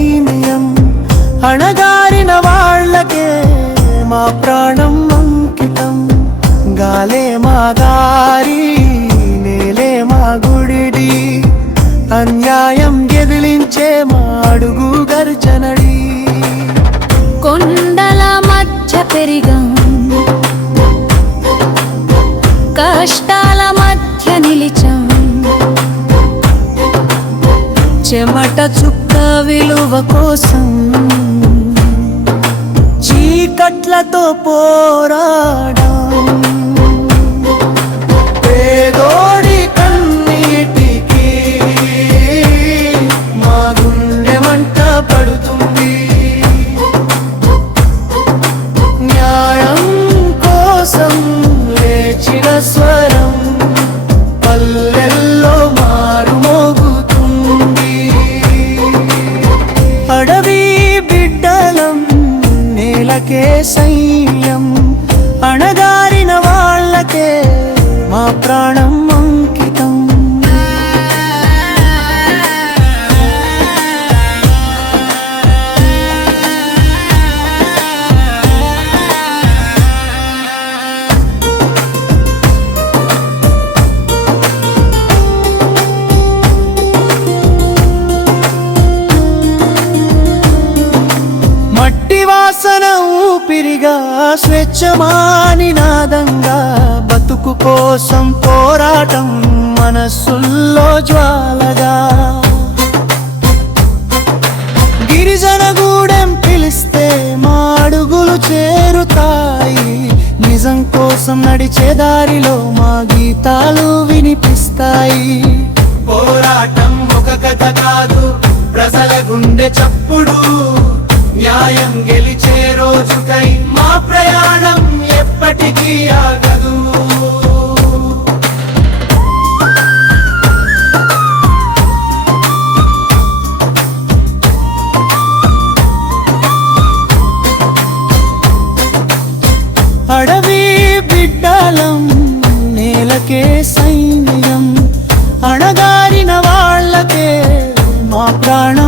సైన్యం, అణగారిన వాళ్ళకే మా ప్రాణం అంకితం. గాలే మా దారి, నేలే మా గుడిడి, అన్యాయం ఎదిలించే మా అడుగు గర్జనడి. కొండల మధ్య పెరిగాం, కష్టాల మధ్య నిలిచాం, చెమట చుక్క విలువ కోసం చీకట్లతో పోరాడాం. పేదోడి కన్నీటికి మా గుండె మంట పడుతుంది. న్యాయం కోసం లేచిన స్వరం పల్లెల్లో మారుమోగుతుంది. అడవి బిడ్డలం, నేలకే సైన్యం, అణగారిన వాళ్ళకే మా ప్రాణం అంకితం. మట్టి వాసన ఊపిరిగా, స్వేచ్ఛమాని నాదంగా, బతుకు కోసం పోరాటం మనస్సుల్లో జ్వాలగా. గిరిజన గూడెం పిలిస్తే మా అడుగులు చేరుతాయి. నిజం కోసం నడిచే దారిలో మా గీతాలు వినిపిస్తాయి. పోరాటం ఒక కథ కాదు, ప్రజల గుండె చప్పుడు. న్యాయం గెలిచే రోజుకై మా ప్రయాణం ఎప్పటికీ ఆగదు. అడవి బిడ్డలం, నేలకే సైన్యం, అణగారిన వాళ్ళకే మా ప్రాణం